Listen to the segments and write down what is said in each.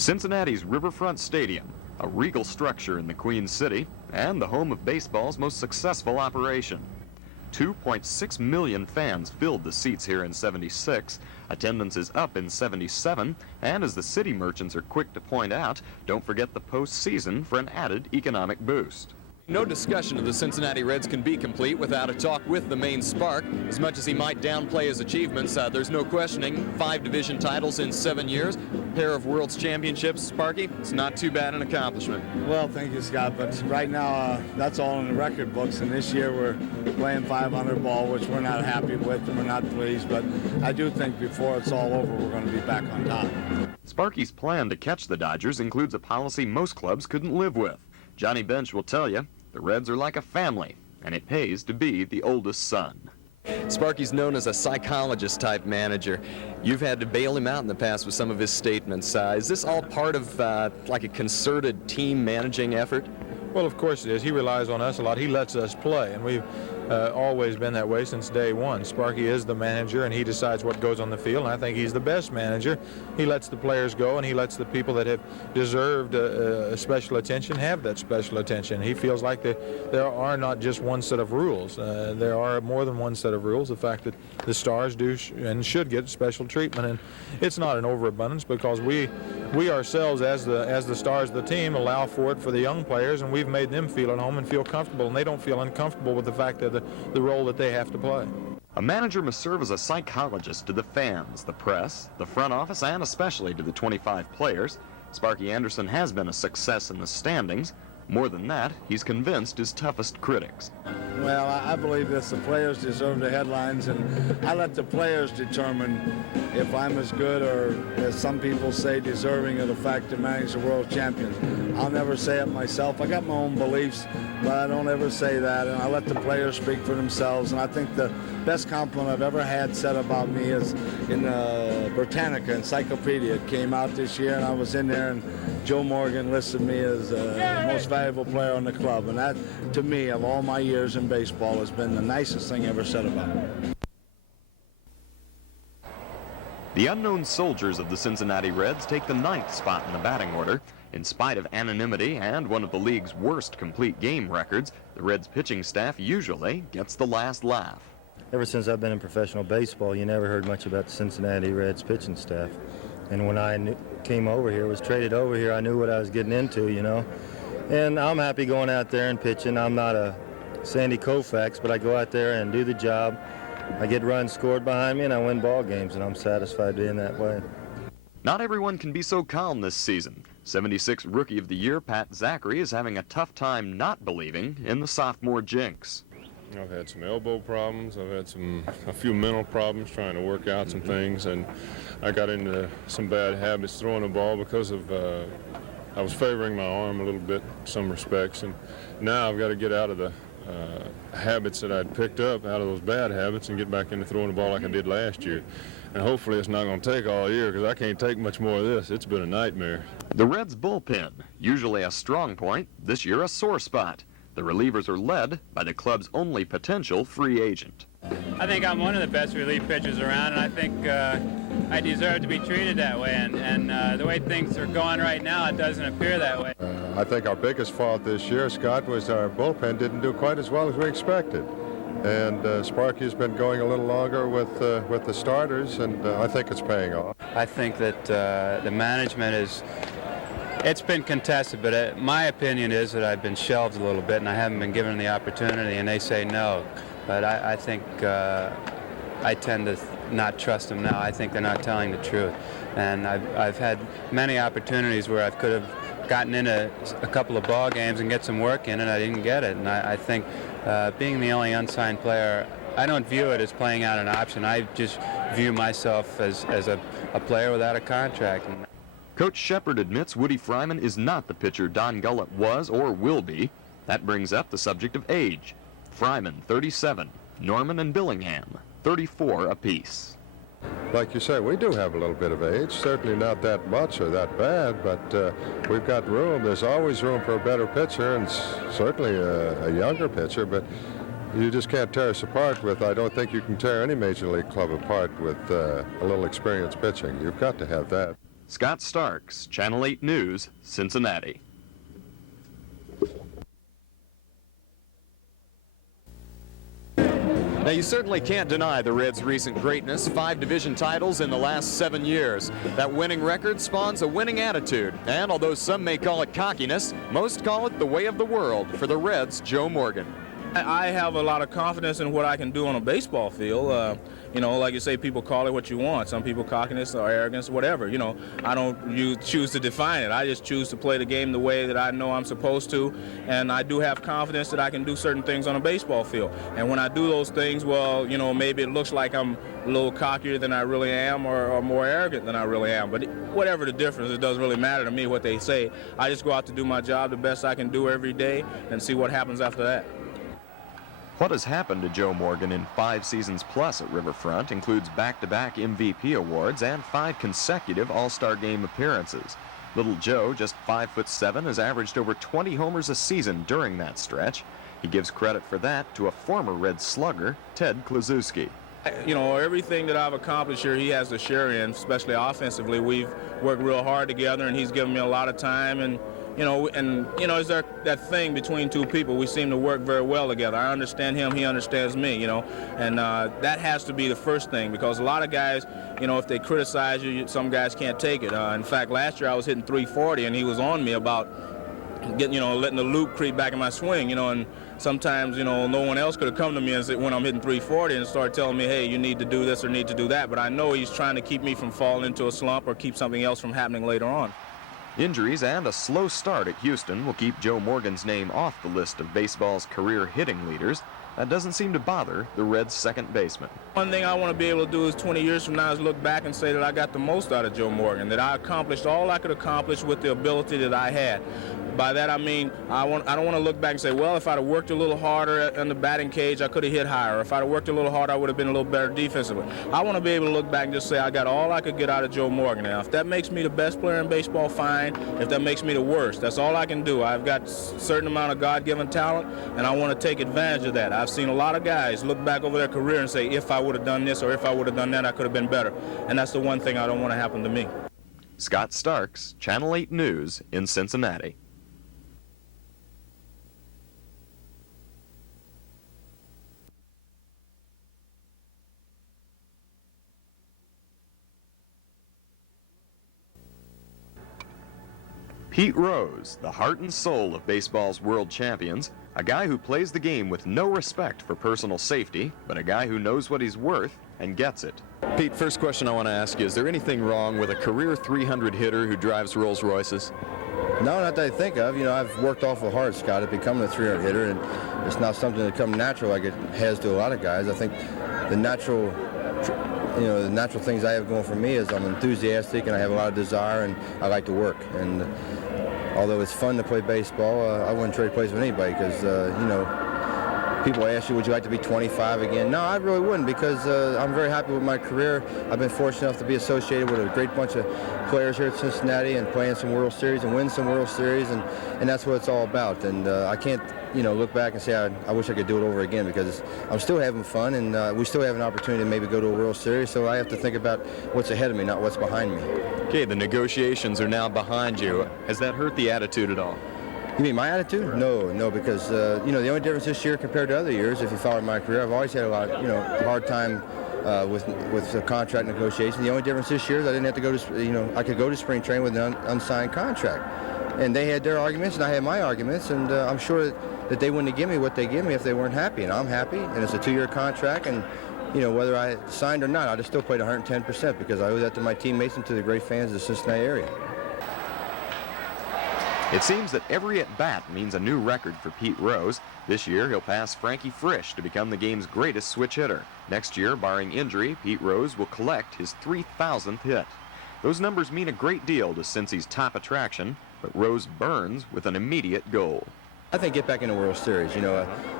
Cincinnati's Riverfront Stadium, a regal structure in the Queen City and the home of baseball's most successful operation. 2.6 million fans filled the seats here in '76. Attendance is up in '77, and as the city merchants are quick to point out, don't forget the postseason for an added economic boost. No discussion of the Cincinnati Reds can be complete without a talk with the main Spark. As much as he might downplay his achievements, there's no questioning 5 division titles in 7 years, pair of World's Championships. Sparky, it's not too bad an accomplishment. Well, thank you, Scott, but right now that's all in the record books, and this year we're playing 500 ball, which we're not happy with and we're not pleased, but I do think before it's all over we're going to be back on top. Sparky's plan to catch the Dodgers includes a policy most clubs couldn't live with. Johnny Bench will tell you, the Reds are like a family, and it pays to be the oldest son. Sparky's known as a psychologist-type manager. You've had to bail him out in the past with some of his statements. Is this all part of like a concerted team managing effort? Well, of course it is. He relies on us a lot. He lets us play, and we've always been that way since day one. Sparky is the manager, and he decides what goes on the field, and I think he's the best manager. He lets the players go, and he lets the people that have deserved special attention have that special attention. He feels like there are not just one set of rules. There are more than one set of rules. The fact that the stars do and should get special treatment, and it's not an overabundance because we ourselves, as the stars of the team, allow for it for the young players, and we've made them feel at home and feel comfortable, and they don't feel uncomfortable with the fact that the role that they have to play. A manager must serve as a psychologist to the fans, the press, the front office, and especially to the 25 players. Sparky Anderson has been a success in the standings. More than that, he's convinced his toughest critics. Well, I believe this. The players deserve the headlines, and I let the players determine if I'm as good or, as some people say, deserving of the fact to manage the world champions. I'll never say it myself. I got my own beliefs, but I don't ever say that, and I let the players speak for themselves. And I think the best compliment I've ever had said about me is in the Britannica Encyclopedia. It came out this year, and I was in there, and Joe Morgan listed me as the most valuable player on the club. And that, to me, of all my years in baseball, has been the nicest thing ever said about me. The unknown soldiers of the Cincinnati Reds take the 9th spot in the batting order. In spite of anonymity and one of the league's worst complete game records, the Reds pitching staff usually gets the last laugh. Ever since I've been in professional baseball, you never heard much about the Cincinnati Reds pitching staff. And when I came over here, was traded over here, I knew what I was getting into, you know. And I'm happy going out there and pitching. I'm not a Sandy Koufax, but I go out there and do the job. I get runs scored behind me, and I win ball games, and I'm satisfied being that way. Not everyone can be so calm this season. '76 Rookie of the Year Pat Zachary is having a tough time not believing in the sophomore jinx. I've had some elbow problems. I've had a few mental problems trying to work out some things, and I got into some bad habits throwing the ball because of I was favoring my arm a little bit in some respects, and now I've got to get out of the habits that I'd picked up, out of those bad habits, and get back into throwing the ball like I did last year. And hopefully it's not going to take all year, because I can't take much more of this. It's been a nightmare. The Reds' bullpen, usually a strong point, this year a sore spot. The relievers are led by the club's only potential free agent. I think I'm one of the best relief pitchers around, and I think I deserve to be treated that way. And the way things are going right now, it doesn't appear that way. I think our biggest fault this year, Scott, was our bullpen didn't do quite as well as we expected. And Sparky's been going a little longer with the starters, and I think it's paying off. I think that the management it's been contested, but my opinion is that I've been shelved a little bit, and I haven't been given the opportunity, and they say no. But I think I tend to not trust them now. I think they're not telling the truth. And I've had many opportunities where I could have gotten into a couple of ball games and get some work in, and I didn't get it. And I think being the only unsigned player, I don't view it as playing out an option. I just view myself as a player without a contract. Coach Shepard admits Woody Fryman is not the pitcher Don Gullett was or will be. That brings up the subject of age. Fryman, 37. Norman and Billingham, 34 apiece. Like you say, we do have a little bit of age. Certainly not that much or that bad, but we've got room. There's always room for a better pitcher, and certainly a younger pitcher, but you just can't tear us apart with, I don't think you can tear any major league club apart with a little experience pitching. You've got to have that. Scott Starks, Channel 8 News, Cincinnati. Now, you certainly can't deny the Reds' recent greatness. 5 division titles in the last 7 years. That winning record spawns a winning attitude. And although some may call it cockiness, most call it the way of the world for the Reds' Joe Morgan. I have a lot of confidence in what I can do on a baseball field. You know, like you say, people call it what you want. Some people cockiness or arrogance, whatever. You know, I don't choose to define it. I just choose to play the game the way that I know I'm supposed to. And I do have confidence that I can do certain things on a baseball field. And when I do those things, well, you know, maybe it looks like I'm a little cockier than I really am or more arrogant than I really am. But whatever the difference, it doesn't really matter to me what they say. I just go out to do my job the best I can do every day and see what happens after that. What has happened to Joe Morgan in 5 seasons plus at Riverfront includes back-to-back MVP awards and 5 consecutive All-Star Game appearances. Little Joe, just 5'7", has averaged over 20 homers a season during that stretch. He gives credit for that to a former Red slugger, Ted Kluszewski. You know, everything that I've accomplished here, he has to share in, especially offensively. We've worked real hard together, and he's given me a lot of time. And it's that thing between two people. We seem to work very well together. I understand him, he understands me, you know. And that has to be the first thing, because a lot of guys, you know, if they criticize you, some guys can't take it. In fact, last year I was hitting 340, and he was on me about letting the loop creep back in my swing, you know. And sometimes, you know, no one else could have come to me and said, when I'm hitting 340 and start telling me, hey, you need to do this or need to do that. But I know he's trying to keep me from falling into a slump or keep something else from happening later on. Injuries and a slow start at Houston will keep Joe Morgan's name off the list of baseball's career hitting leaders. That doesn't seem to bother the Reds' second baseman. One thing I want to be able to do is 20 years from now is look back and say that I got the most out of Joe Morgan, that I accomplished all I could accomplish with the ability that I had. By that I mean I don't want to look back and say, well, if I'd have worked a little harder in the batting cage, I could have hit higher. Or if I'd have worked a little harder, I would have been a little better defensively. I want to be able to look back and just say I got all I could get out of Joe Morgan. Now, if that makes me the best player in baseball, fine. If that makes me the worst, that's all I can do. I've got a certain amount of God-given talent, and I want to take advantage of that. I've seen a lot of guys look back over their career and say, if I would have done this or if I would have done that, I could have been better. And that's the one thing I don't want to happen to me. Scott Starks, Channel 8 News in Cincinnati. Pete Rose, the heart and soul of baseball's world champions, a guy who plays the game with no respect for personal safety, but a guy who knows what he's worth and gets it. Pete, first question I want to ask you, is there anything wrong with a career 300 hitter who drives Rolls Royces? No, not that I think of. You know, I've worked awful hard, Scott, at becoming a 300 hitter, and it's not something that comes natural like it has to a lot of guys. I think the natural things I have going for me is I'm enthusiastic and I have a lot of desire and I like to work. And although it's fun to play baseball, I wouldn't trade places with anybody because, people ask you, would you like to be 25 again? No, I really wouldn't, because I'm very happy with my career. I've been fortunate enough to be associated with a great bunch of players here at Cincinnati and playing some World Series and win some World Series, and that's what it's all about. And I can't, look back and say I wish I could do it over again, because I'm still having fun, and we still have an opportunity to maybe go to a World Series, so I have to think about what's ahead of me, not what's behind me. Okay, the negotiations are now behind you. Has that hurt the attitude at all? You mean my attitude? No, because, the only difference this year compared to other years, if you followed my career, I've always had a lot, hard time with the contract negotiation. The only difference this year is I didn't have to go to, I could go to spring training with an unsigned contract. And they had their arguments, and I had my arguments, and I'm sure that they wouldn't have given me what they give me if they weren't happy. And I'm happy, and it's a 2-year contract, and, whether I signed or not, I'd have still played 110% because I owe that to my teammates and to the great fans of the Cincinnati area. It seems that every at-bat means a new record for Pete Rose. This year, he'll pass Frankie Frisch to become the game's greatest switch hitter. Next year, barring injury, Pete Rose will collect his 3,000th hit. Those numbers mean a great deal to Cincy's top attraction, but Rose burns with an immediate goal. I think get back in the World Series,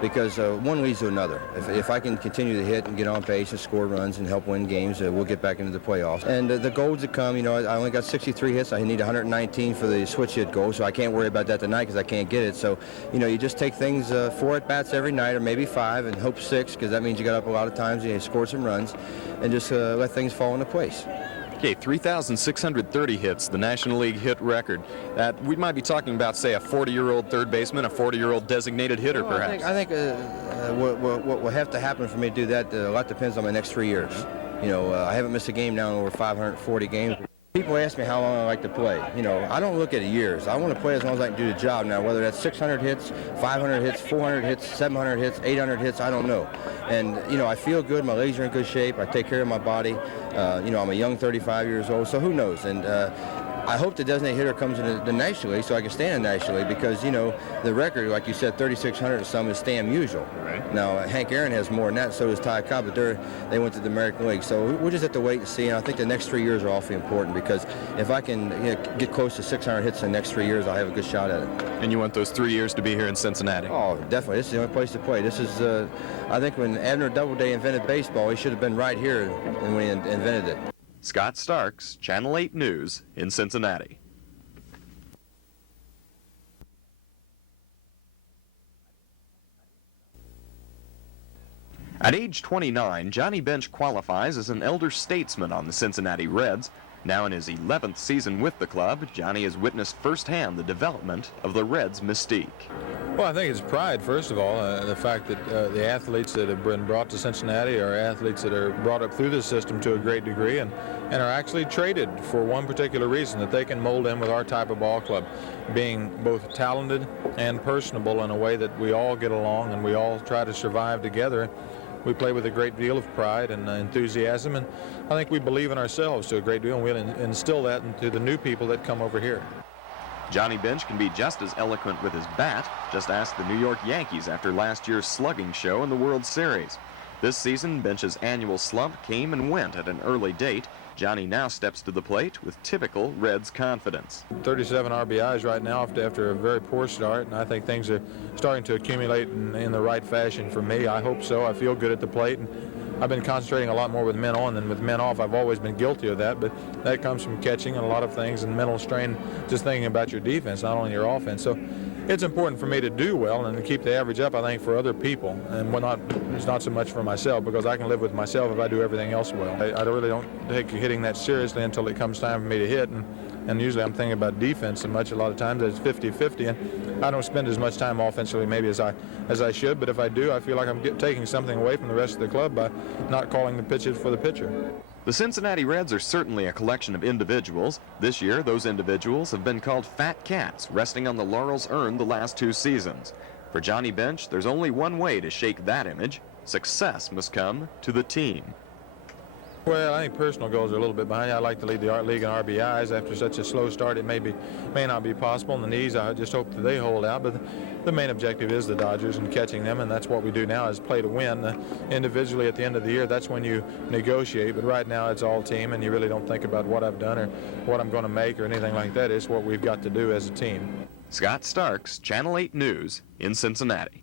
because one leads to another. If I can continue to hit and get on base and score runs and help win games, we'll get back into the playoffs. And the goals that come, I only got 63 hits. I need 119 for the switch hit goal, so I can't worry about that tonight because I can't get it. So, you just take things 4 at-bats every night, or maybe 5, and hope 6, because that means you got up a lot of times and you scored some runs, and just let things fall into place. Okay, 3,630 hits, the National League hit record. We might be talking about, say, a 40-year-old third baseman, a 40-year-old designated hitter, Well, perhaps. I think what will have to happen for me to do that, a lot depends on my next 3 years. You know, I haven't missed a game now in over 540 games. People ask me how long I like to play. You know, I don't look at years. I want to play as long as I can do the job. Now, whether that's 600 hits, 500 hits, 400 hits, 700 hits, 800 hits, I don't know. And, you know, I feel good. My legs are in good shape. I take care of my body. You know, I'm a young 35 years old, so who knows? And I hope the designated hitter comes in the National League so I can stay in the National League because, you know, the record, like you said, 3,600 or some is Stam usual. Right. Now, Hank Aaron has more than that, so does Ty Cobb, but they went to the American League. So we'll just have to wait and see, and I think the next 3 years are awfully important because if I can get close to 600 hits in the next 3 years, I'll have a good shot at it. And you want those 3 years to be here in Cincinnati? Oh, definitely. This is the only place to play. This is, I think when Abner Doubleday invented baseball, he should have been right here when he invented it. Scott Starks, Channel 8 News in Cincinnati. At age 29, Johnny Bench qualifies as an elder statesman on the Cincinnati Reds. Now in his 11th season with the club, Johnny has witnessed firsthand the development of the Reds' mystique. Well, I think it's pride, first of all, the fact that the athletes that have been brought to Cincinnati are athletes that are brought up through the system to a great degree and are actually traded for one particular reason, that they can mold in with our type of ball club, being both talented and personable in a way that we all get along and we all try to survive together. We play with a great deal of pride and enthusiasm, and I think we believe in ourselves to a great deal, and we'll instill that into the new people that come over here. Johnny Bench can be just as eloquent with his bat. Just ask the New York Yankees after last year's slugging show in the World Series. This season, Bench's annual slump came and went at an early date. Johnny now steps to the plate with typical Reds confidence. 37 RBIs right now after a very poor start, and I think things are starting to accumulate in the right fashion for me. I hope so. I feel good at the plate, and I've been concentrating a lot more with men on than with men off. I've always been guilty of that, but that comes from catching and a lot of things and mental strain, just thinking about your defense, not only your offense. So it's important for me to do well and to keep the average up, I think, for other people. And it's not so much for myself, because I can live with myself if I do everything else well. I really don't take hitting that seriously until it comes time for me to hit. And usually I'm thinking about defense so much a lot of times that it's 50-50. And I don't spend as much time offensively maybe as I should. But if I do, I feel like I'm taking something away from the rest of the club by not calling the pitches for the pitcher. The Cincinnati Reds are certainly a collection of individuals. This year, those individuals have been called fat cats, resting on the laurels earned the last 2 seasons. For Johnny Bench, there's only one way to shake that image. Success must come to the team. Well, I think personal goals are a little bit behind. I'd like to lead the league in RBIs. After such a slow start, it may not be possible. And the knees, I just hope that they hold out. But the main objective is the Dodgers and catching them, and that's what we do now, is play to win. Individually, at the end of the year, that's when you negotiate. But right now, it's all team, and you really don't think about what I've done or what I'm going to make or anything like that. It's what we've got to do as a team. Scott Starks, Channel 8 News in Cincinnati.